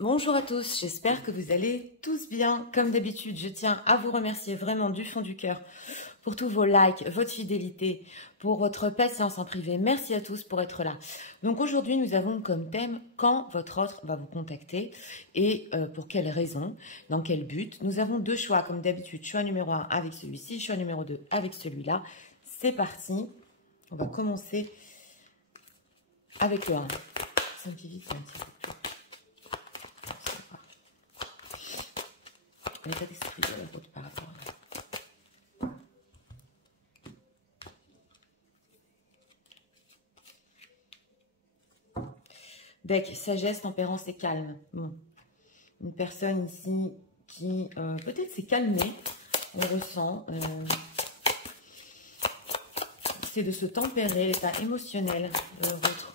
Bonjour à tous, j'espère que vous allez tous bien. Comme d'habitude, je tiens à vous remercier vraiment du fond du cœur pour tous vos likes, votre fidélité, pour votre patience en privé. Merci à tous pour être là. Donc aujourd'hui, nous avons comme thème quand votre autre va vous contacter et pour quelles raisons, dans quel but. Nous avons deux choix comme d'habitude, choix numéro 1 avec celui-ci, choix numéro 2 avec celui-là. C'est parti, on va commencer avec le 1. Ça me fait vite, c'est un petit peu plus. L'état d'esprit de la route par rapport à Deck, sagesse, tempérance et calme. Bon. Une personne ici qui peut-être s'est calmée, on ressent. C'est de se tempérer, l'état émotionnel de l'autre.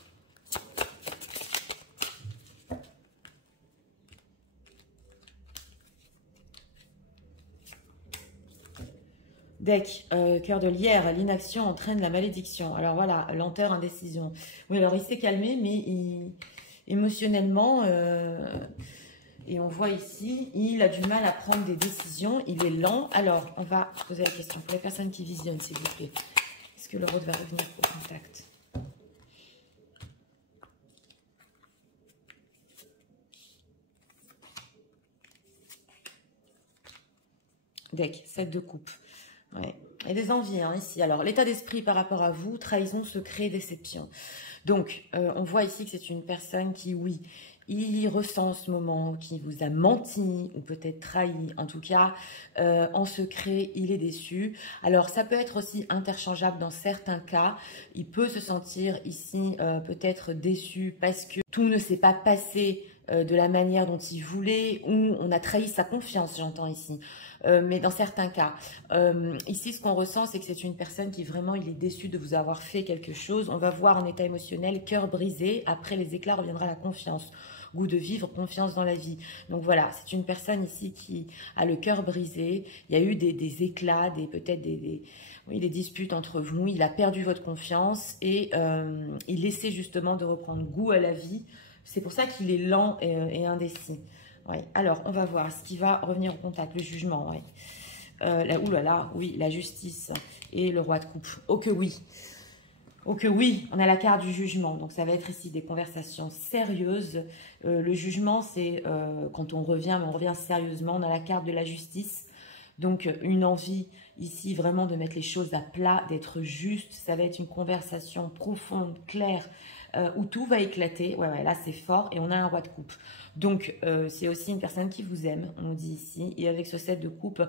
Deck, cœur de lierre, l'inaction entraîne la malédiction. Alors voilà, lenteur, indécision. Oui, alors il s'est calmé, mais émotionnellement, et on voit ici, il a du mal à prendre des décisions, il est lent. Alors, on va poser la question pour les personnes qui visionnent, s'il vous plaît. Est-ce que le rôle va revenir au contact? Deck, 7 de coupe. Ouais. Et des envies hein, ici. Alors, l'état d'esprit par rapport à vous, trahison, secret, déception. Donc, on voit ici que c'est une personne qui, oui, il ressent en ce moment, qui vous a menti ou peut-être trahi. En tout cas, en secret, il est déçu. Alors, ça peut être aussi interchangeable dans certains cas. Il peut se sentir ici peut-être déçu parce que tout ne s'est pas passé de la manière dont il voulait ou on a trahi sa confiance, j'entends ici. Mais dans certains cas, ici, ce qu'on ressent, c'est que c'est une personne qui vraiment, il est déçu de vous avoir fait quelque chose. On va voir en état émotionnel, cœur brisé. Après les éclats reviendra la confiance. Goût de vivre, confiance dans la vie. Donc voilà, c'est une personne ici qui a le cœur brisé. Il y a eu des éclats, peut-être des disputes entre vous. Il a perdu votre confiance et il essaie justement de reprendre goût à la vie. C'est pour ça qu'il est lent et indécis. Ouais. Alors, on va voir ce qui va revenir au contact, le jugement. Ouais. Oulala, oui, la justice et le roi de coupe. Oh que oui. Oh que oui, on a la carte du jugement. Donc, ça va être ici des conversations sérieuses. Le jugement, c'est quand on revient, mais on revient sérieusement. On a la carte de la justice. Donc, une envie ici vraiment de mettre les choses à plat, d'être juste. Ça va être une conversation profonde, claire, où tout va éclater. Ouais, là, c'est fort. Et on a un roi de coupe. Donc, c'est aussi une personne qui vous aime, on nous dit ici. Et avec ce 7 de coupe,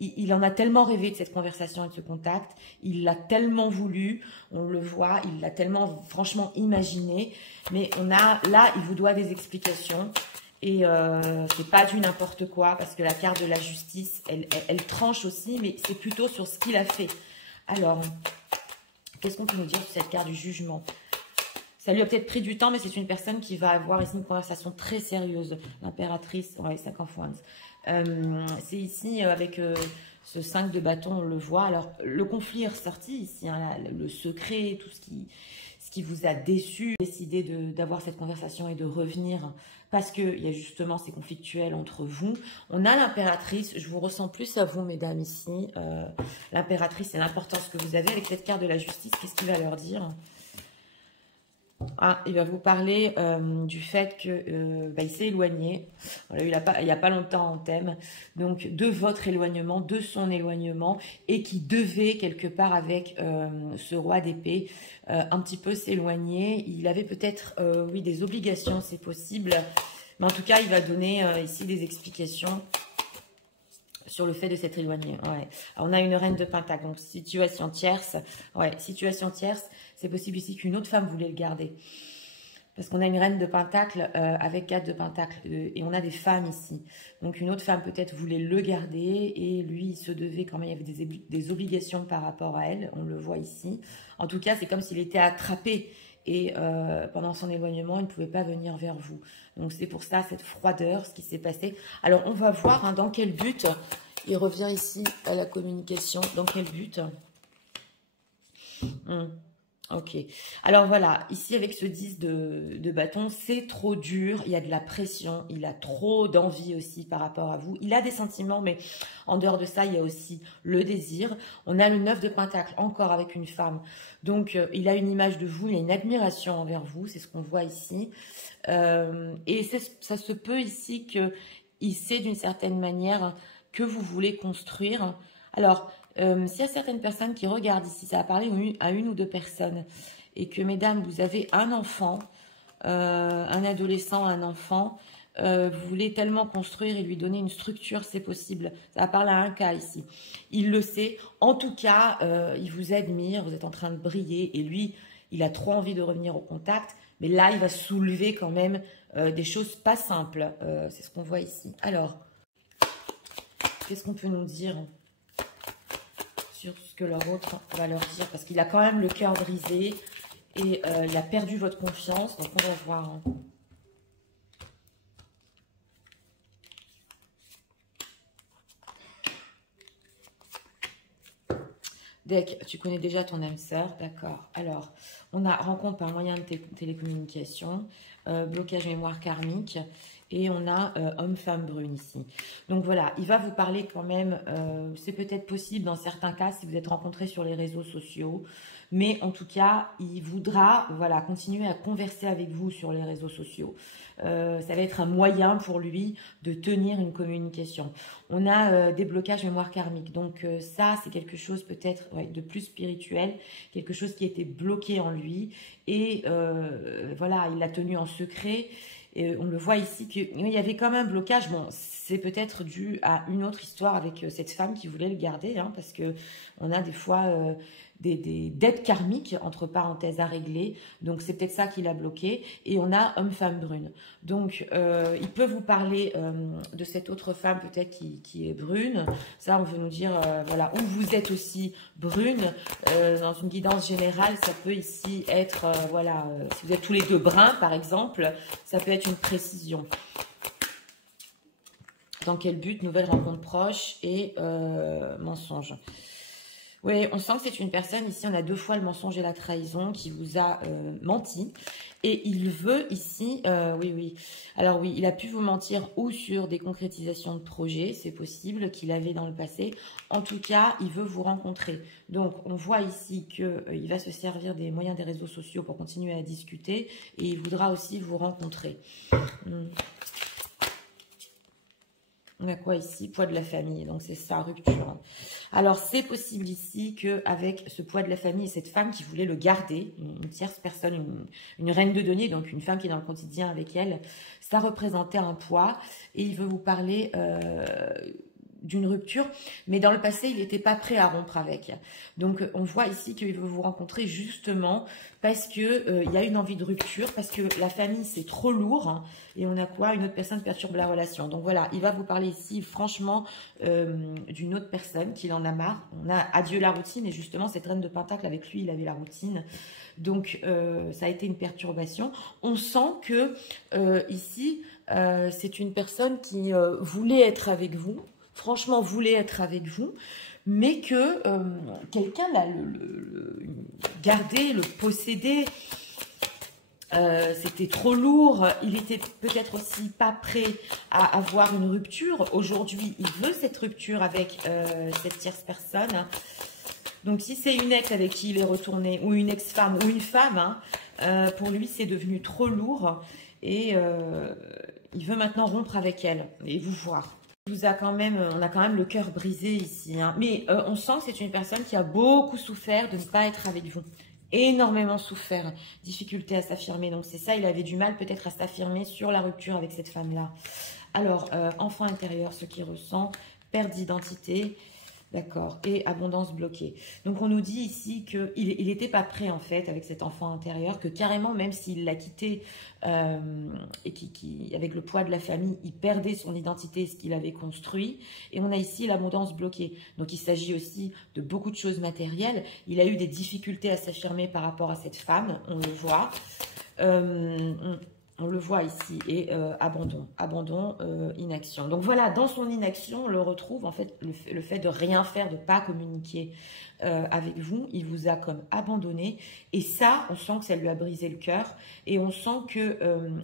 il en a tellement rêvé de cette conversation et de ce contact. Il l'a tellement voulu, on le voit, il l'a tellement franchement imaginé. Mais là, il vous doit des explications. Et c'est pas du n'importe quoi, parce que la carte de la justice, elle tranche aussi, mais c'est plutôt sur ce qu'il a fait. Alors, qu'est-ce qu'on peut nous dire sur cette carte du jugement ? Ça lui a peut-être pris du temps, mais c'est une personne qui va avoir ici une conversation très sérieuse. L'impératrice, ouais, 5 of Wands. C'est ici, avec ce 5 de bâton, on le voit. Alors, le conflit est ressorti ici, hein, le secret, tout ce qui vous a déçu. Décidé d'avoir cette conversation et de revenir parce qu'il y a justement ces conflictuels entre vous. On a l'impératrice, je vous ressens plus à vous, mesdames, ici. L'impératrice et l'importance que vous avez avec cette carte de la justice. Qu'est-ce qu'il va leur dire ? Ah, il va vous parler du fait que il s'est éloigné. On l'a eu il n'y a pas longtemps en thème. Donc, de votre éloignement, de son éloignement, et qui devait quelque part avec ce roi d'épée un petit peu s'éloigner. Il avait peut-être, oui, des obligations, c'est possible. Mais en tout cas, il va donner ici des explications sur le fait de s'être éloigné. Ouais. Alors, on a une reine de pentacle, donc situation tierce. Ouais, situation tierce. C'est possible ici qu'une autre femme voulait le garder. Parce qu'on a une reine de pentacle avec 4 de pentacle. Et on a des femmes ici. Donc une autre femme peut-être voulait le garder. Et lui, il se devait quand même, il y avait des obligations par rapport à elle. On le voit ici. En tout cas, c'est comme s'il était attrapé. Et pendant son éloignement, il ne pouvait pas venir vers vous. Donc c'est pour ça, cette froideur, ce qui s'est passé. Alors on va voir dans quel but il revient ici à la communication. Dans quel but Ok. Alors voilà, ici avec ce 10 de bâton, c'est trop dur, il y a de la pression, il a trop d'envie aussi par rapport à vous. Il a des sentiments, mais en dehors de ça, il y a aussi le désir. On a le 9 de pentacle, encore avec une femme. Donc, il a une image de vous, il a une admiration envers vous, c'est ce qu'on voit ici. Et ça se peut ici qu'il sait d'une certaine manière que vous voulez construire. Alors, s'il y a certaines personnes qui regardent ici, ça va parler à une ou deux personnes, et que, mesdames, vous avez un enfant, un adolescent, un enfant, vous voulez tellement construire et lui donner une structure, c'est possible. Ça va parler à un cas ici. Il le sait. En tout cas, il vous admire, vous êtes en train de briller, et lui, il a trop envie de revenir au contact, mais là, il va soulever quand même des choses pas simples. C'est ce qu'on voit ici. Alors, qu'est-ce qu'on peut nous dire sur ce que leur autre va leur dire? Parce qu'il a quand même le cœur brisé et il a perdu votre confiance. Donc, on va voir. Hein. Deck, tu connais déjà ton âme sœur, d'accord. Alors, on a rencontre par moyen de télécommunication, blocage mémoire karmique, et on a homme-femme brune ici. Donc voilà, il va vous parler quand même, c'est peut-être possible dans certains cas si vous êtes rencontrés sur les réseaux sociaux, mais en tout cas, il voudra voilà, continuer à converser avec vous sur les réseaux sociaux. Ça va être un moyen pour lui de tenir une communication. On a des blocages mémoire karmique, donc ça c'est quelque chose peut-être de plus spirituel, quelque chose qui était bloqué en lui et voilà, il l'a tenu en secret. Et on le voit ici qu'il y avait quand même un blocage. Bon, c'est peut-être dû à une autre histoire avec cette femme qui voulait le garder, hein, parce que on a des fois des dettes karmiques, entre parenthèses, à régler. Donc, c'est peut-être ça qui l'a bloqué. Et on a homme-femme brune. Donc, il peut vous parler de cette autre femme, peut-être, qui est brune. Ça, on veut nous dire, voilà, où vous êtes aussi brune. Dans une guidance générale, ça peut ici être, voilà, si vous êtes tous les deux bruns, par exemple, ça peut être une précision. Dans quel but? Nouvelle rencontre proche et mensonge. Oui, on sent que c'est une personne, ici on a deux fois le mensonge et la trahison, qui vous a menti. Et il veut ici, oui. Alors oui, il a pu vous mentir ou sur des concrétisations de projets, c'est possible qu'il avait dans le passé. En tout cas, il veut vous rencontrer. Donc on voit ici qu'il va se servir des moyens des réseaux sociaux pour continuer à discuter. Et il voudra aussi vous rencontrer. On a quoi ici? Poids de la famille, donc c'est ça, rupture. Alors, c'est possible ici qu'avec ce poids de la famille et cette femme qui voulait le garder, une tierce personne, une reine de denier, donc une femme qui est dans le quotidien avec elle, ça représentait un poids et il veut vous parler d'une rupture, mais dans le passé, il n'était pas prêt à rompre avec. Donc, on voit ici qu'il veut vous rencontrer justement parce que il y a une envie de rupture, parce que la famille, c'est trop lourd, hein, et on a quoi? Une autre personne perturbe la relation. Donc, voilà, il va vous parler ici, franchement, d'une autre personne qui en a marre. On a adieu la routine, et justement, cette reine de pentacle, avec lui, il avait la routine. Donc, ça a été une perturbation. On sent que, ici, c'est une personne qui voulait être avec vous, franchement voulait être avec vous, mais que quelqu'un l'a gardé, le possédé, c'était trop lourd, il était peut-être aussi pas prêt à avoir une rupture. Aujourd'hui, il veut cette rupture avec cette tierce personne. Donc, si c'est une ex avec qui il est retourné, ou une ex-femme, ou une femme, hein, pour lui, c'est devenu trop lourd, et il veut maintenant rompre avec elle, et vous voir. On a quand même le cœur brisé ici, hein. Mais on sent que c'est une personne qui a beaucoup souffert de ne pas être avec vous. Énormément souffert, difficulté à s'affirmer. Donc c'est ça, il avait du mal peut-être à s'affirmer sur la rupture avec cette femme-là. Alors, enfant intérieur, ce qu'il ressent, perte d'identité, d'accord, et abondance bloquée. Donc on nous dit ici qu'il n'était pas prêt en fait avec cet enfant intérieur, que carrément même s'il l'a quitté et avec le poids de la famille, il perdait son identité, ce qu'il avait construit. Et on a ici l'abondance bloquée. Donc il s'agit aussi de beaucoup de choses matérielles. Il a eu des difficultés à s'affirmer par rapport à cette femme, on le voit. On le voit ici, et abandon, inaction. Donc voilà, dans son inaction, on le retrouve, en fait, le fait de rien faire, de ne pas communiquer avec vous, il vous a comme abandonné. Et ça, on sent que ça lui a brisé le cœur. Et on sent que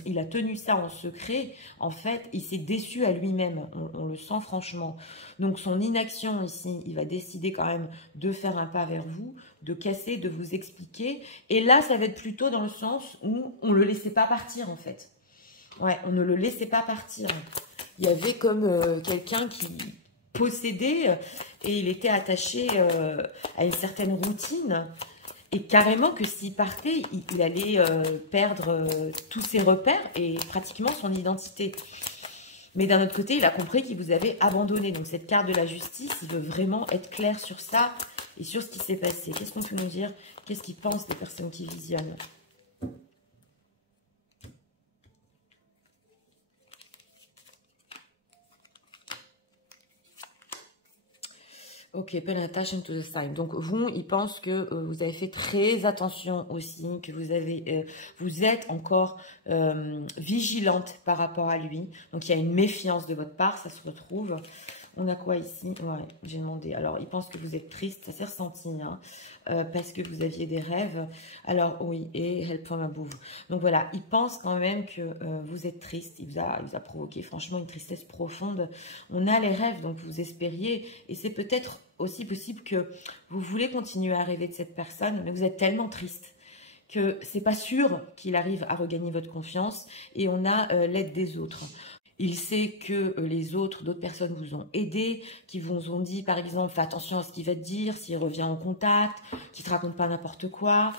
il a tenu ça en secret. En fait, il s'est déçu à lui-même. On le sent franchement. Donc, son inaction ici, il va décider quand même de faire un pas vers vous, de casser, de vous expliquer. Et là, ça va être plutôt dans le sens où on ne le laissait pas partir, en fait. Ouais, on ne le laissait pas partir. Il y avait comme quelqu'un qui possédait et il était attaché à une certaine routine. Et carrément que s'il partait, il allait perdre tous ses repères et pratiquement son identité. Mais d'un autre côté, il a compris qu'il vous avait abandonné. Donc cette carte de la justice, il veut vraiment être clair sur ça et sur ce qui s'est passé. Qu'est-ce qu'on peut nous dire? Qu'est-ce qu'ils pensent les personnes qui visionnent? Ok, pay attention to the sign. Donc vous, il pense que vous avez fait très attention aussi, que vous êtes encore vigilante par rapport à lui. Donc il y a une méfiance de votre part, ça se retrouve. On a quoi ici? Ouais, j'ai demandé. Alors, il pense que vous êtes triste, ça s'est ressenti, hein, parce que vous aviez des rêves. Alors, oui, et help from above. Donc voilà, il pense quand même que vous êtes triste. Il vous a provoqué franchement une tristesse profonde. On a les rêves, donc vous espériez, et c'est peut-être aussi possible que vous voulez continuer à rêver de cette personne, mais vous êtes tellement triste que c'est pas sûr qu'il arrive à regagner votre confiance, et on a l'aide des autres. Il sait que les autres, d'autres personnes vous ont aidé, qui vous ont dit, par exemple, fais attention à ce qu'il va te dire, s'il revient en contact, qu'il ne te raconte pas n'importe quoi,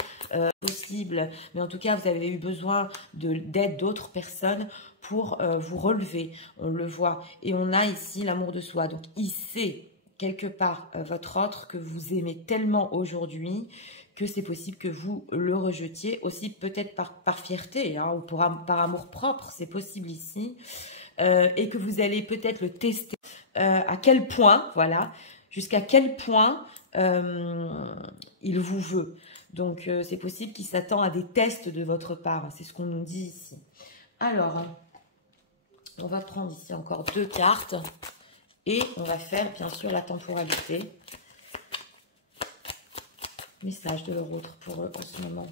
possible. Mais en tout cas, vous avez eu besoin d'aide d'autres personnes pour vous relever. On le voit. Et on a ici l'amour de soi. Donc, il sait, quelque part, votre autre, que vous aimez tellement aujourd'hui, que c'est possible que vous le rejetiez, aussi peut-être par fierté, hein, ou par amour propre, c'est possible ici. Et que vous allez peut-être le tester à quel point, voilà, jusqu'à quel point il vous veut. Donc, c'est possible qu'il s'attend à des tests de votre part. C'est ce qu'on nous dit ici. Alors, on va prendre ici encore 2 cartes. Et on va faire, bien sûr, la temporalité. Message de leur autre pour eux en ce moment.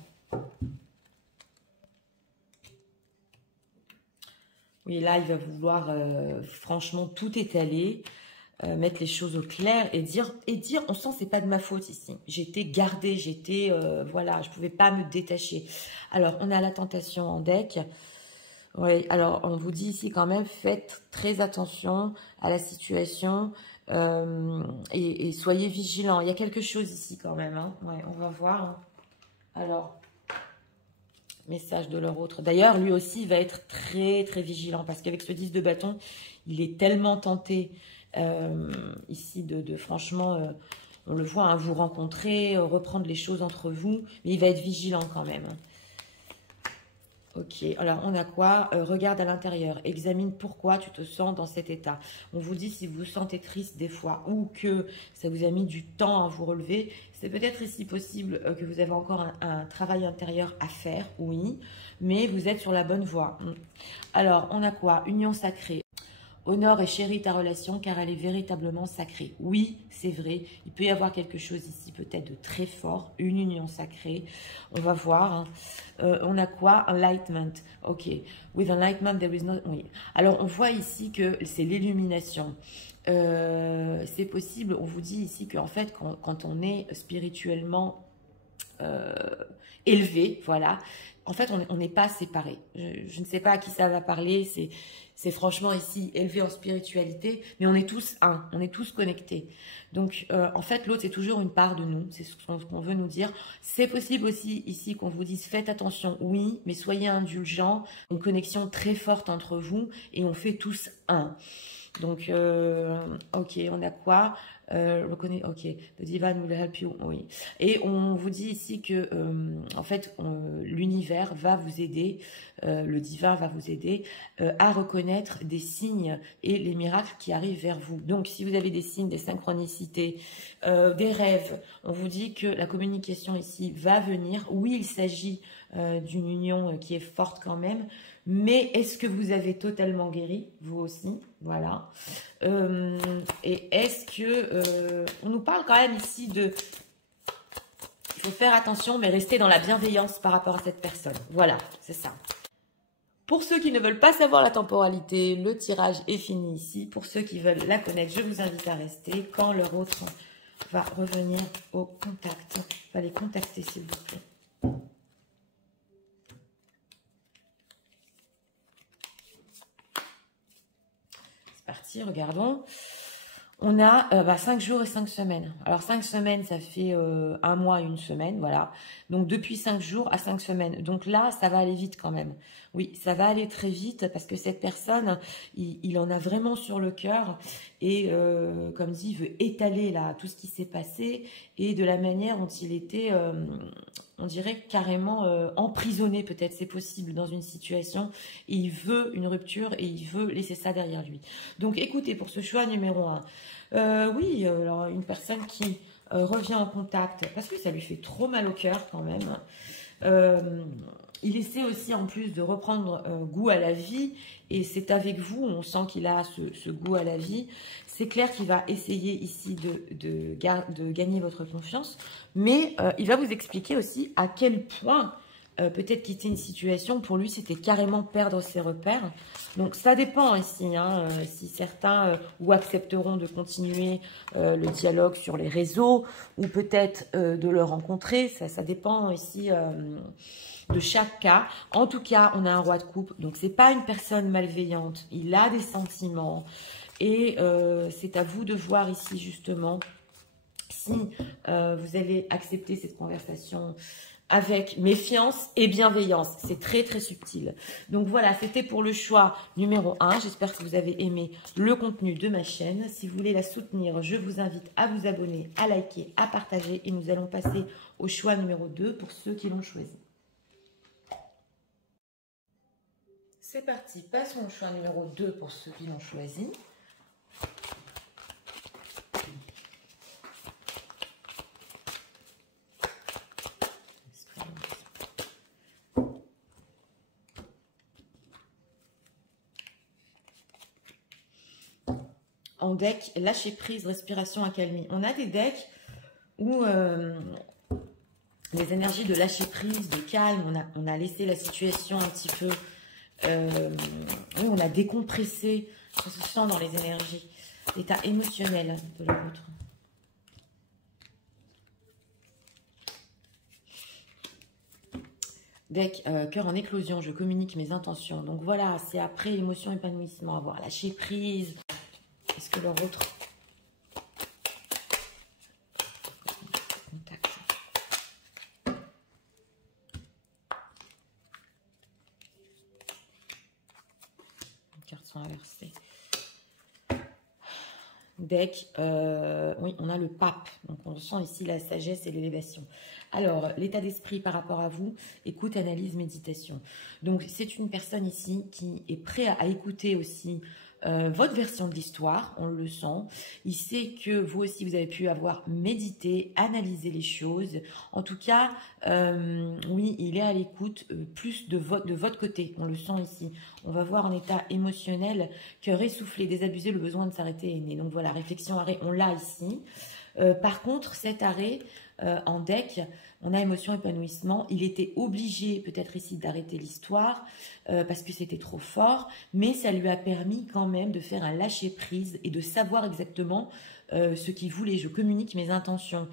Oui, là, il va vouloir franchement tout étaler, mettre les choses au clair et dire, on sent c'est pas de ma faute ici. J'étais gardée, voilà, je pouvais pas me détacher. Alors, on a la tentation en deck. Oui, alors on vous dit ici quand même, faites très attention à la situation et soyez vigilants. Il y a quelque chose ici quand même, hein. Ouais, on va voir. Hein. Alors... message de leur autre. D'ailleurs, lui aussi, il va être très, très vigilant parce qu'avec ce 10 de bâton, il est tellement tenté ici de franchement, on le voit, hein, vous rencontrer, reprendre les choses entre vous, mais il va être vigilant quand même. Ok, alors on a quoi? Regarde à l'intérieur, examine pourquoi tu te sens dans cet état. On vous dit si vous vous sentez triste des fois ou que ça vous a mis du temps à vous relever, c'est peut-être ici possible que vous avez encore un travail intérieur à faire, oui, mais vous êtes sur la bonne voie. Alors, on a quoi? Union sacrée. Honore et chéris ta relation car elle est véritablement sacrée. Oui, c'est vrai, il peut y avoir quelque chose ici peut-être de très fort, une union sacrée. On va voir. Hein. On a quoi? Enlightenment. Ok. With enlightenment, there is no... Oui. Alors, on voit ici que c'est l'illumination. C'est possible, on vous dit ici qu'en fait, quand on est spirituellement élevé, voilà, en fait, on n'est pas séparés. Je ne sais pas à qui ça va parler, c'est franchement ici élevé en spiritualité, mais on est tous un, on est tous connectés. Donc, en fait, l'autre, c'est toujours une part de nous, c'est ce qu'on veut nous dire. C'est possible aussi ici qu'on vous dise, faites attention, oui, mais soyez indulgents, une connexion très forte entre vous, et on fait tous un. Donc, ok, on a quoi? Ok, the divine will help you. Oui. Et on vous dit ici que, en fait, l'univers va vous aider, le divin va vous aider à reconnaître des signes et les miracles qui arrivent vers vous. Donc, si vous avez des signes, des synchronicités, des rêves, on vous dit que la communication ici va venir. Oui, il s'agit d'une union qui est forte quand même. Mais est-ce que vous avez totalement guéri, vous aussi? Voilà. Et est-ce que... on nous parle quand même ici Il faut faire attention, mais rester dans la bienveillance par rapport à cette personne. Voilà, c'est ça. Pour ceux qui ne veulent pas savoir la temporalité, le tirage est fini ici. Pour ceux qui veulent la connaître, je vous invite à rester. Quand leur autre va revenir au contact, va les contacter s'il vous plaît. C'est parti, regardons. On a 5 jours et 5 semaines. Alors 5 semaines, ça fait 1 mois et 1 semaine, voilà. Donc depuis 5 jours à 5 semaines. Donc là, ça va aller vite quand même. Oui, ça va aller très vite parce que cette personne, il en a vraiment sur le cœur. Et comme dit, il veut étaler là tout ce qui s'est passé et de la manière dont il était, on dirait carrément emprisonné peut-être, c'est possible, dans une situation. Et il veut une rupture et il veut laisser ça derrière lui. Donc écoutez, pour ce choix numéro 1, oui, alors une personne qui revient en contact, parce que ça lui fait trop mal au cœur quand même. Il essaie aussi en plus de reprendre goût à la vie, et c'est avec vous, on sent qu'il a ce goût à la vie. C'est clair qu'il va essayer ici de gagner votre confiance, mais il va vous expliquer aussi à quel point peut-être quitter une situation, pour lui, c'était carrément perdre ses repères. Donc, ça dépend ici, hein, si certains ou accepteront de continuer le dialogue sur les réseaux, ou peut-être de le rencontrer. Ça dépend ici de chaque cas. En tout cas, on a un roi de coupe, donc c'est pas une personne malveillante. Il a des sentiments, et c'est à vous de voir ici, justement, si vous allez accepter cette conversation avec méfiance et bienveillance. C'est très très subtil. Donc voilà, c'était pour le choix numéro 1. J'espère que vous avez aimé le contenu de ma chaîne. Si vous voulez la soutenir, je vous invite à vous abonner, à liker, à partager. Et nous allons passer au choix numéro 2 pour ceux qui l'ont choisi. C'est parti, passons au choix numéro 2 pour ceux qui l'ont choisi. En deck, lâcher prise, respiration, accalmie. On a des decks où les énergies de lâcher prise, de calme, on a laissé la situation un petit peu, on a décompressé, ça se sent dans les énergies, l'état émotionnel de l'autre. Deck, cœur en éclosion, je communique mes intentions. Donc voilà, c'est après émotion, épanouissement, avoir lâché prise. Est-ce que leur autre contact? Les cartes sont inversées. Deck, oui, on a le pape. Donc on sent ici la sagesse et l'élévation. Alors, l'état d'esprit par rapport à vous, écoute, analyse, méditation. Donc, c'est une personne ici qui est prête à écouter aussi votre version de l'histoire, on le sent. Il sait que vous aussi, vous avez pu avoir médité, analysé les choses. En tout cas, oui, il est à l'écoute plus de votre côté. On le sent ici. On va voir en état émotionnel, cœur essoufflé, désabusé, le besoin de s'arrêter est né. Donc voilà, réflexion, arrêt, on l'a ici. Par contre, cet arrêt en deck, on a émotion, épanouissement. Il était obligé peut-être ici d'arrêter l'histoire parce que c'était trop fort, mais ça lui a permis quand même de faire un lâcher-prise et de savoir exactement ce qu'il voulait. Je communique mes intentions.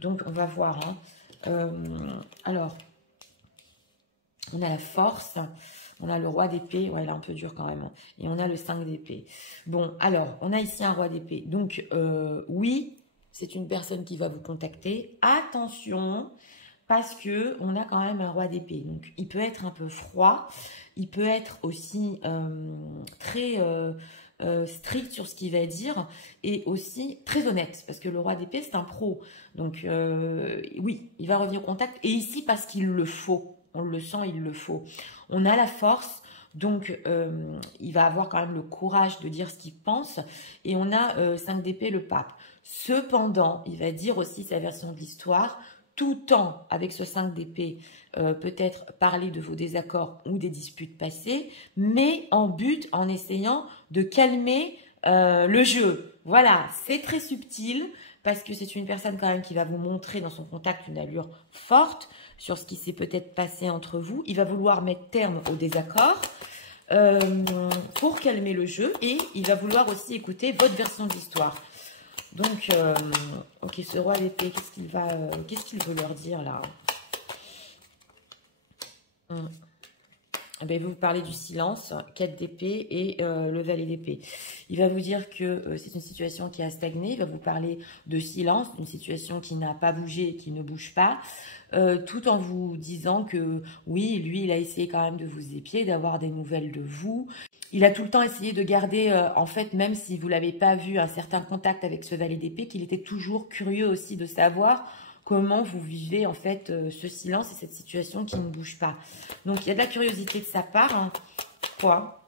Donc, on va voir. Hein. Alors, on a la force. On a le roi d'épée. Ouais, elle est un peu dure quand même. Et on a le 5 d'épée. Bon, alors, on a ici un roi d'épée. Donc, oui, c'est une personne qui va vous contacter. Attention, parce que on a quand même un roi d'épée. Donc, il peut être un peu froid. Il peut être aussi très strict sur ce qu'il va dire. Et aussi très honnête. Parce que le roi d'épée, c'est un pro. Donc, oui, il va revenir au contact. Et ici, parce qu'il le faut. On le sent, il le faut. On a la force. Donc, il va avoir quand même le courage de dire ce qu'il pense. Et on a 5 d'épée, le pape. Cependant, il va dire aussi sa version de l'histoire, tout en, avec ce 5 d'épée, peut-être parler de vos désaccords ou des disputes passées, mais en essayant de calmer le jeu. Voilà, c'est très subtil, parce que c'est une personne quand même qui va vous montrer dans son contact une allure forte sur ce qui s'est peut-être passé entre vous. Il va vouloir mettre terme au désaccord pour calmer le jeu et il va vouloir aussi écouter votre version de l'histoire. Donc, ok, ce roi d'épée, qu'est-ce qu'il veut leur dire là? Ben, il va vous parler du silence, 4 d'épée et le valet d'épée. Il va vous dire que c'est une situation qui a stagné. Il va vous parler de silence, d'une situation qui n'a pas bougé, qui ne bouge pas, tout en vous disant que oui, lui, il a essayé quand même de vous épier, d'avoir des nouvelles de vous. Il a tout le temps essayé de garder, en fait, même si vous l'avez pas vu, un certain contact avec ce valet d'épée, qu'il était toujours curieux aussi de savoir comment vous vivez en fait ce silence et cette situation qui ne bouge pas. Donc il y a de la curiosité de sa part. Hein. Quoi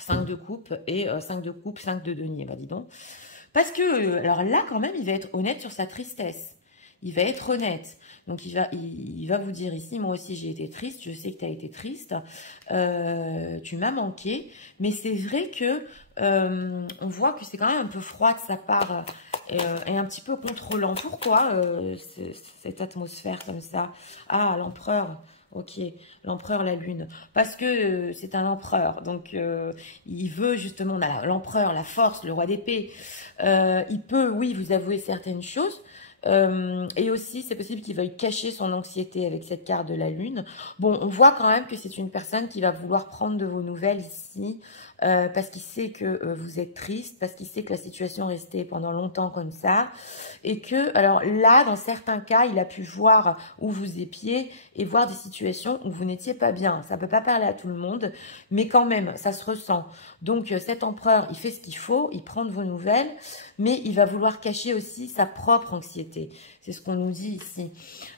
5 de coupe et 5 de coupe, 5 de denier, bah dis donc. Parce que, alors là quand même, il va être honnête sur sa tristesse. Il va être honnête. Donc il va vous dire ici, moi aussi j'ai été triste, je sais que tu as été triste, tu m'as manqué, mais c'est vrai que on voit que c'est quand même un peu froid de sa part et un petit peu contrôlant. Pourquoi cette atmosphère comme ça? Ah, l'empereur. Ok, l'empereur, la lune. Parce que c'est un empereur. Donc, il veut justement, on a l'empereur, la force, le roi d'épée. Il peut, oui, vous avouer certaines choses. Et aussi, c'est possible qu'il veuille cacher son anxiété avec cette carte de la lune. Bon, on voit quand même que c'est une personne qui va vouloir prendre de vos nouvelles ici, parce qu'il sait que vous êtes triste, parce qu'il sait que la situation est restée pendant longtemps comme ça, et que, alors là, dans certains cas, il a pu voir où vous épiez et voir des situations où vous n'étiez pas bien. Ça peut pas parler à tout le monde, mais quand même, ça se ressent. Donc, cet empereur, il fait ce qu'il faut, il prend de vos nouvelles, mais il va vouloir cacher aussi sa propre anxiété. C'est ce qu'on nous dit ici.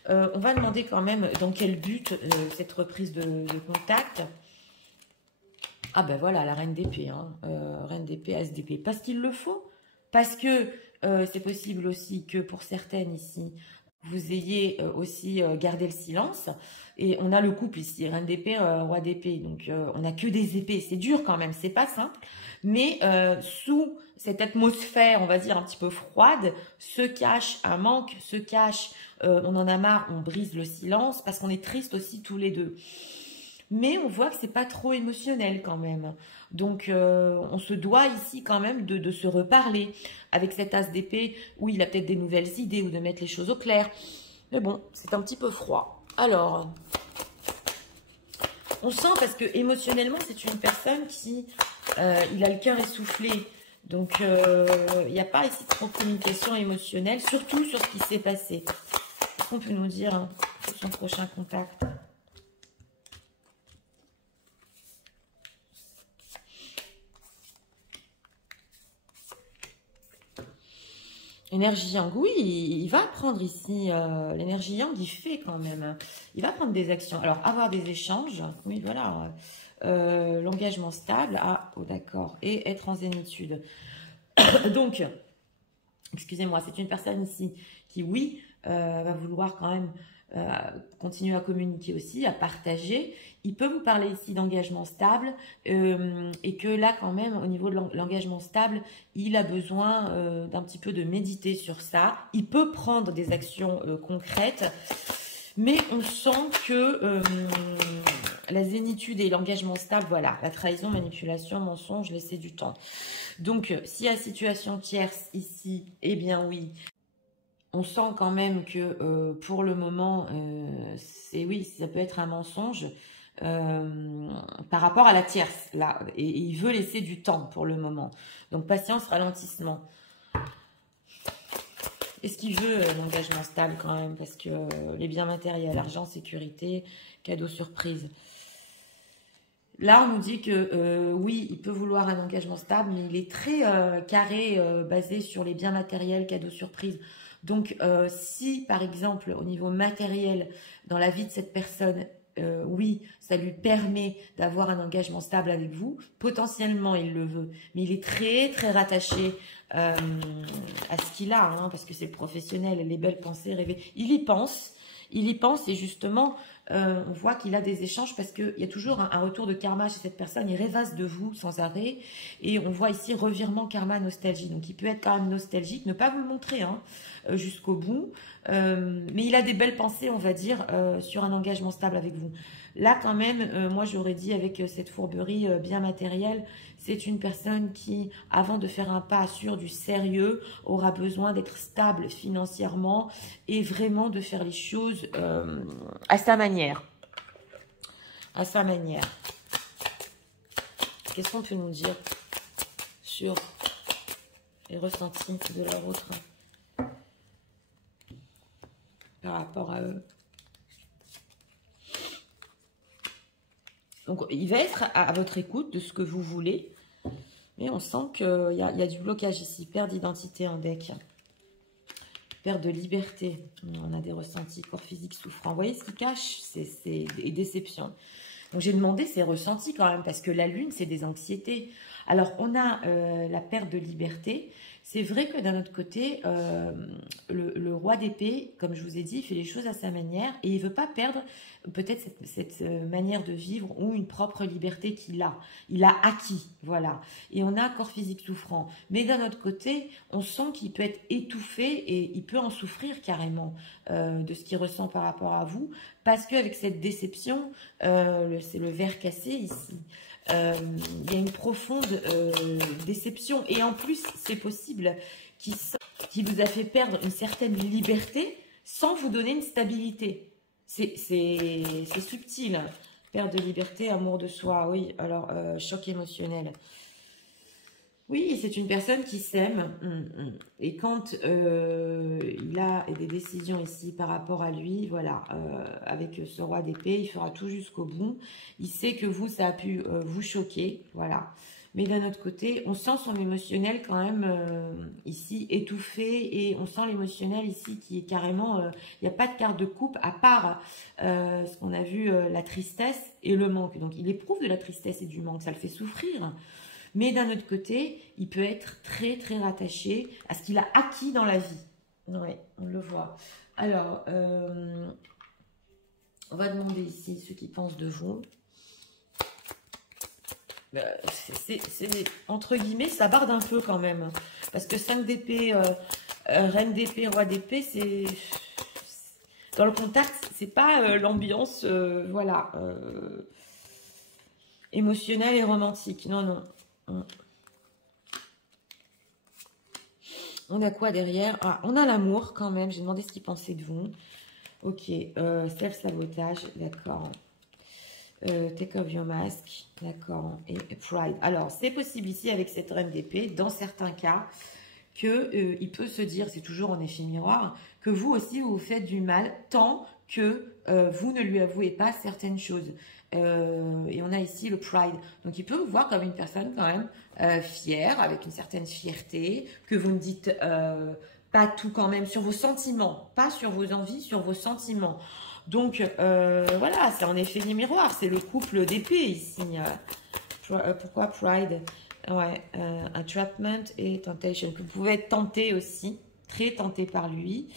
On va demander quand même dans quel but cette reprise de contact. Ah ben voilà, la reine d'épée, hein. Reine d'épée, as d'épée. Parce qu'il le faut. Parce que c'est possible aussi que pour certaines ici, vous ayez aussi gardé le silence. Et on a le couple ici, reine d'épée, roi d'épée. Donc on n'a que des épées. C'est dur quand même, c'est pas simple. Mais sous cette atmosphère, on va dire un petit peu froide, se cache un manque, se cache, on en a marre, on brise le silence parce qu'on est triste aussi tous les deux. Mais on voit que c'est pas trop émotionnel quand même. Donc on se doit ici quand même de se reparler avec cet as d'épée où il a peut-être des nouvelles idées ou de mettre les choses au clair. Mais bon, c'est un petit peu froid. Alors, on sent parce que émotionnellement, c'est une personne qui il a le cœur essoufflé. Donc, il n'y a pas ici de communication émotionnelle, surtout sur ce qui s'est passé. Qu'est-ce qu'on peut nous dire hein, sur son prochain contact? Énergie yang, oui, il va prendre ici, l'énergie yang, il fait quand même. Il va prendre des actions. Alors, avoir des échanges, oui, voilà. L'engagement stable, ah, oh, d'accord. Et être en zénitude. Donc, excusez-moi, c'est une personne ici qui, oui, va vouloir quand même continuer à communiquer aussi, à partager. Il peut vous parler ici d'engagement stable et que là, quand même, au niveau de l'engagement stable, il a besoin d'un petit peu de méditer sur ça. Il peut prendre des actions concrètes, mais on sent que la zénitude et l'engagement stable, voilà, la trahison, manipulation, mensonge, laisser du temps. Donc, s'il y a situation tierce ici, eh bien oui, on sent quand même que pour le moment, oui, ça peut être un mensonge par rapport à la tierce, là, et il veut laisser du temps pour le moment. Donc, patience, ralentissement. Est-ce qu'il veut l'engagement stable quand même? Parce que les biens matériels, argent, sécurité, cadeau surprise. Là, on nous dit que oui, il peut vouloir un engagement stable, mais il est très carré, basé sur les biens matériels, cadeaux surprise. Donc, si par exemple, au niveau matériel, dans la vie de cette personne, oui, ça lui permet d'avoir un engagement stable avec vous, potentiellement il le veut, mais il est très très rattaché à ce qu'il a, hein, parce que c'est le professionnel, les belles pensées rêvées. Il y pense et justement, on voit qu'il a des échanges parce qu'il y a toujours un retour de karma chez cette personne. Il rêvasse de vous sans arrêt. Et on voit ici revirement karma nostalgie. Donc il peut être quand même nostalgique, ne pas vous le montrer hein, jusqu'au bout. Mais il a des belles pensées, on va dire, sur un engagement stable avec vous. Là quand même, moi j'aurais dit avec cette fourberie bien matérielle, c'est une personne qui, avant de faire un pas sur du sérieux, aura besoin d'être stable financièrement et vraiment de faire les choses à sa manière. À sa manière. Qu'est-ce qu'on peut nous dire sur les ressentis de leur autre par rapport à eux? Donc, il va être à votre écoute de ce que vous voulez. Mais on sent qu'il y a du blocage ici. Perte d'identité en deck. Perte de liberté. On a des ressentis. Corps physique souffrant. Vous voyez ce qui cache? C'est des déceptions. Donc, j'ai demandé ces ressentis quand même. Parce que la lune, c'est des anxiétés. Alors, on a la perte de liberté. C'est vrai que d'un autre côté, le roi d'épée, comme je vous ai dit, il fait les choses à sa manière et il ne veut pas perdre peut-être cette manière de vivre ou une propre liberté qu'il a. Il a acquis, voilà. Et on a un corps physique souffrant. Mais d'un autre côté, on sent qu'il peut être étouffé et il peut en souffrir carrément de ce qu'il ressent par rapport à vous. Parce qu'avec cette déception, c'est le verre cassé ici. Il y a une profonde déception et en plus c'est possible qu'il vous a fait perdre une certaine liberté sans vous donner une stabilité. C'est subtil. Perte de liberté, amour de soi, oui. Alors choc émotionnel. Oui, c'est une personne qui s'aime et quand il a des décisions ici par rapport à lui, voilà, avec ce roi d'épée, il fera tout jusqu'au bout. Il sait que vous, ça a pu vous choquer, voilà. Mais d'un autre côté, on sent son émotionnel quand même ici étouffé et on sent l'émotionnel ici qui est carrément, il n'y a pas de carte de coupe à part ce qu'on a vu, la tristesse et le manque. Donc il éprouve de la tristesse et du manque, ça le fait souffrir. Mais d'un autre côté, il peut être très, très rattaché à ce qu'il a acquis dans la vie. Oui, on le voit. Alors, on va demander ici ceux qui pensent de vous. Entre guillemets, ça barde un peu quand même. Parce que 5 d'épée, reine d'épée, roi d'épée, c'est... Dans le contact, c'est pas l'ambiance, voilà, émotionnelle et romantique. Non, non. On a quoi derrière? Ah, on a l'amour quand même. J'ai demandé ce qu'il pensait de vous. Ok, self-sabotage, d'accord. Take off your mask, d'accord. Et pride. Alors, c'est possible ici avec cette reine d'épée, dans certains cas, que il peut se dire, c'est toujours en effet miroir, que vous aussi vous faites du mal tant que vous ne lui avouez pas certaines choses. Et on a ici le pride. Donc il peut vous voir comme une personne quand même fière, avec une certaine fierté, que vous ne dites pas tout quand même sur vos sentiments, pas sur vos envies, sur vos sentiments. Donc voilà, c'est en effet des miroirs, c'est le couple d'épée ici. Pourquoi pride? Ouais, entrapment et temptation. Vous pouvez être tenté aussi, très tenté par lui.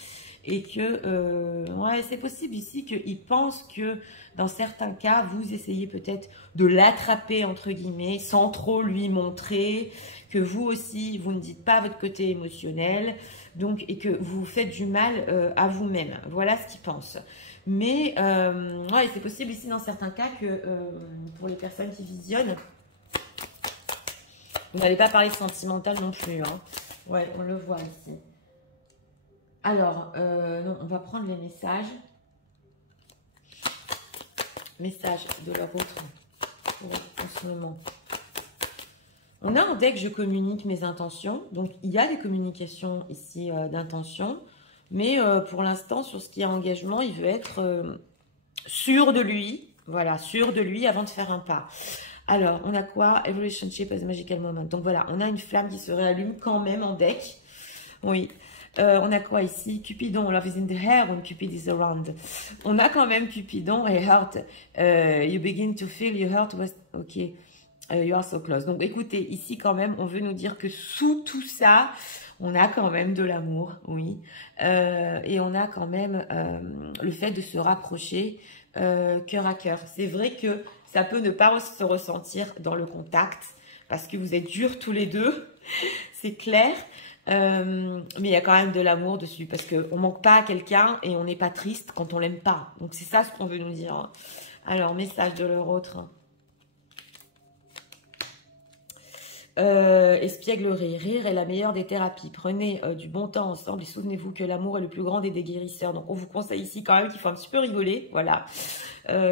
Et que, ouais, c'est possible ici qu'il pense que dans certains cas, vous essayez peut-être de l'attraper, entre guillemets, sans trop lui montrer, que vous aussi, vous ne dites pas votre côté émotionnel, donc, et que vous faites du mal à vous-même. Voilà ce qu'il pense. Mais, ouais, c'est possible ici dans certains cas que, pour les personnes qui visionnent, vous n'allez pas parler sentimental non plus. Hein. Ouais, on le voit ici. Alors, non, on va prendre les messages. Messages de leur autre en ce moment. On a en deck, je communique mes intentions. Donc, il y a des communications ici d'intention. Mais pour l'instant, sur ce qui est engagement, il veut être sûr de lui. Voilà, sûr de lui avant de faire un pas. Alors, on a quoi? Evolutionship as a magical moment. Donc, voilà, on a une flamme qui se réallume quand même en deck. Oui. On a quoi ici? Cupidon, love is in the air when Cupid is around. On a quand même Cupidon et heart. You begin to feel your heart was... Ok. You are so close. Donc écoutez, ici quand même, on veut nous dire que sous tout ça, on a quand même de l'amour, oui. Et on a quand même le fait de se rapprocher cœur à cœur. C'est vrai que ça peut ne pas se ressentir dans le contact parce que vous êtes durs tous les deux, c'est clair. Mais il y a quand même de l'amour dessus parce qu'on ne manque pas à quelqu'un et on n'est pas triste quand on l'aime pas. Donc c'est ça ce qu'on veut nous dire. Alors, message de leur autre. Espièglerie, rire est la meilleure des thérapies. Prenez du bon temps ensemble et souvenez-vous que l'amour est le plus grand des guérisseurs. Donc on vous conseille ici quand même qu'il faut un petit peu rigoler, voilà,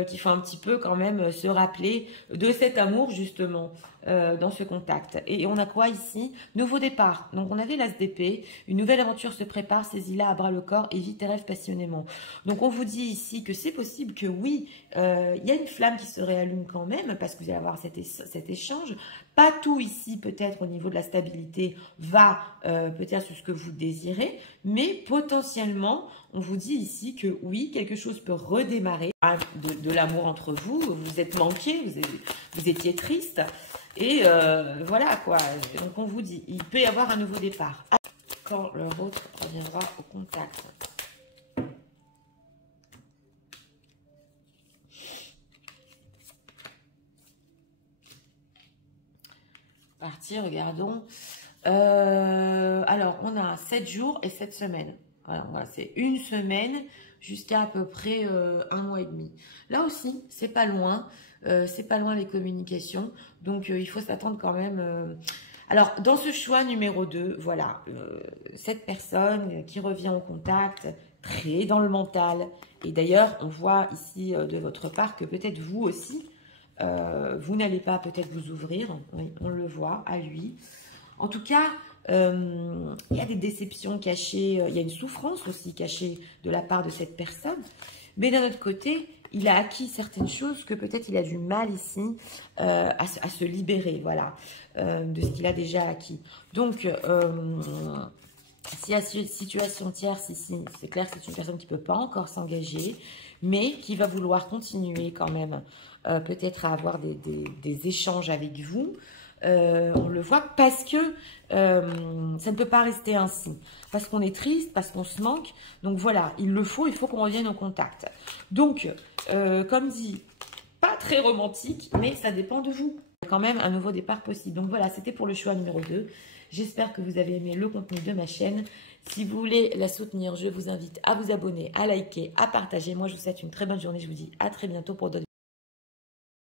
qu'il faut un petit peu quand même se rappeler de cet amour justement dans ce contact. Et on a quoi ici? Nouveau départ. Donc on avait l'as d'épée, une nouvelle aventure se prépare, saisis-la à bras le corps et vis tes rêves passionnément. Donc on vous dit ici que c'est possible que oui, il y a une flamme qui se réallume quand même parce que vous allez avoir cet échange. Pas tout ici, peut-être au niveau de la stabilité, va peut-être sur ce que vous désirez, mais potentiellement, on vous dit ici que oui, quelque chose peut redémarrer de l'amour entre vous. Vous êtes manqué, vous étiez triste, et voilà quoi. Donc on vous dit, il peut y avoir un nouveau départ. Quand leur autre reviendra au contact. Parti, regardons. Alors, on a 7 jours et 7 semaines. Voilà, c'est une semaine jusqu'à à peu près 1 mois et demi. Là aussi, c'est pas loin. C'est pas loin les communications. Donc, il faut s'attendre quand même. Alors, dans ce choix numéro 2, voilà, cette personne qui revient au contact, très dans le mental. Et d'ailleurs, on voit ici de votre part que peut-être vous aussi, vous n'allez pas peut-être vous ouvrir, oui, on le voit à lui. En tout cas, il y a des déceptions cachées, il y a une souffrance aussi cachée de la part de cette personne. Mais d'un autre côté, il a acquis certaines choses que peut-être il a du mal ici à se libérer, voilà, de ce qu'il a déjà acquis. Donc, si la situation tierce ici, c'est clair que c'est une personne qui ne peut pas encore s'engager, mais qui va vouloir continuer quand même peut-être à avoir des échanges avec vous. On le voit parce que ça ne peut pas rester ainsi. Parce qu'on est triste, parce qu'on se manque. Donc voilà, il faut qu'on revienne au contact. Donc, comme dit, pas très romantique, mais ça dépend de vous. Il y a quand même un nouveau départ possible. Donc voilà, c'était pour le choix numéro 2. J'espère que vous avez aimé le contenu de ma chaîne. Si vous voulez la soutenir, je vous invite à vous abonner, à liker, à partager. Moi, je vous souhaite une très bonne journée. Je vous dis à très bientôt pour d'autres vidéos.